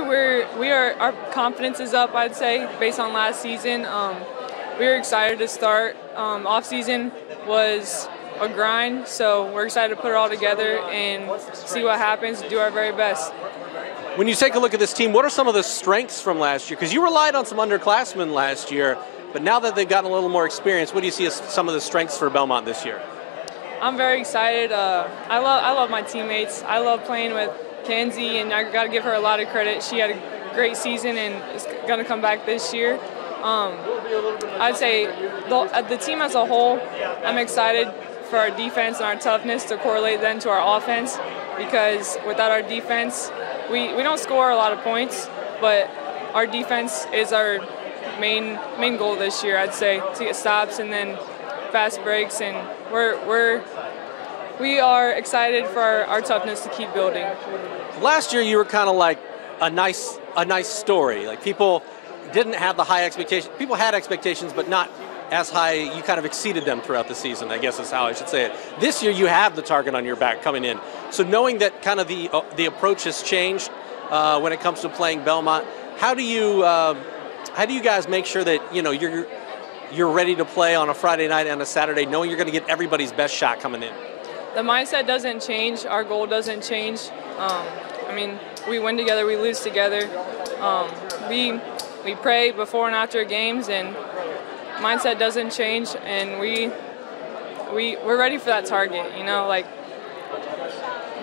Our confidence is up, I'd say, based on last season. We were excited to start. Off season was a grind, so we're excited to put it all together and see what happens, do our very best. When you take a look at this team, what are some of the strengths from last year? Because you relied on some underclassmen last year, but now that they've gotten a little more experience, what do you see as some of the strengths for Bellmont this year? I'm very excited. I love my teammates. I love playing with Kenzie, and I got to give her a lot of credit. She had a great season and is going to come back this year. I'd say the team as a whole, I'm excited for our defense and our toughness to correlate then to our offense, because without our defense, we don't score a lot of points, but our defense is our main goal this year, I'd say, to get stops and then fast breaks, and we are excited for our toughness to keep building. Last year you were kind of like a nice story. Like, people didn't have the high expectations. People had expectations, but not as high. You kind of exceeded them throughout the season, I guess is how I should say it. This year you have the target on your back coming in. So knowing that kind of the approach has changed when it comes to playing Bellmont, how do you guys make sure that you're ready to play on a Friday night and a Saturday, knowing you're going to get everybody's best shot coming in? The mindset doesn't change. Our goal doesn't change. We win together, we lose together. We pray before and after games, and mindset doesn't change, and we're ready for that target.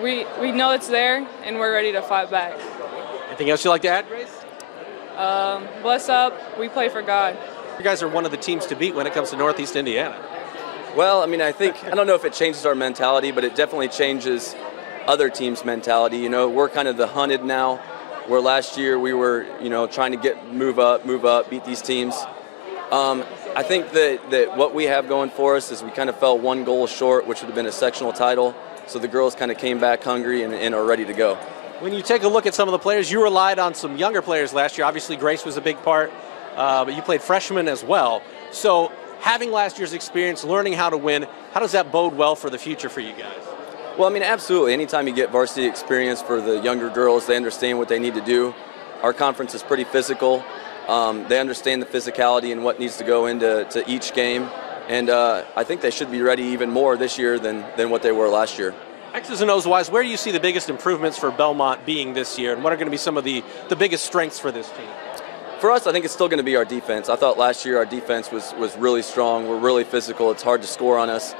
We know it's there, and we're ready to fight back. Anything else you'd like to add, Grace? Bless up. We play for God. You guys are one of the teams to beat when it comes to Northeast Indiana. Well, I don't know if it changes our mentality, but it definitely changes other teams' mentality. We're kind of the hunted now, where last year we were, trying to move up, beat these teams. I think that what we have going for us is we kind of fell one goal short, which would have been a sectional title. So the girls kind of came back hungry and are ready to go. When you take a look at some of the players, you relied on some younger players last year. Obviously, Grace was a big part, but you played freshmen as well. So having last year's experience, learning how to win, how does that bode well for the future for you guys? Well, absolutely. Anytime you get varsity experience for the younger girls, they understand what they need to do. Our conference is pretty physical. They understand the physicality and what needs to go into each game. And I think they should be ready even more this year than what they were last year. X's and O's wise, where do you see the biggest improvements for Bellmont being this year, and what are going to be some of the biggest strengths for this team? For us, I think it's still going to be our defense. I thought last year our defense was really strong. We're really physical. It's hard to score on us.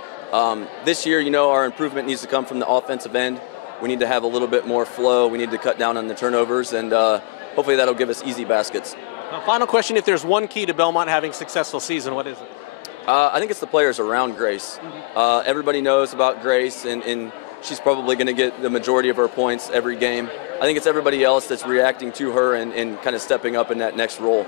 This year, our improvement needs to come from the offensive end. We need to have a little bit more flow. We need to cut down on the turnovers, and hopefully that'll give us easy baskets. Final question, if there's one key to Bellmont having a successful season, what is it? I think it's the players around Grace. Everybody knows about Grace, and she's probably going to get the majority of her points every game. I think it's everybody else that's reacting to her and kind of stepping up in that next role.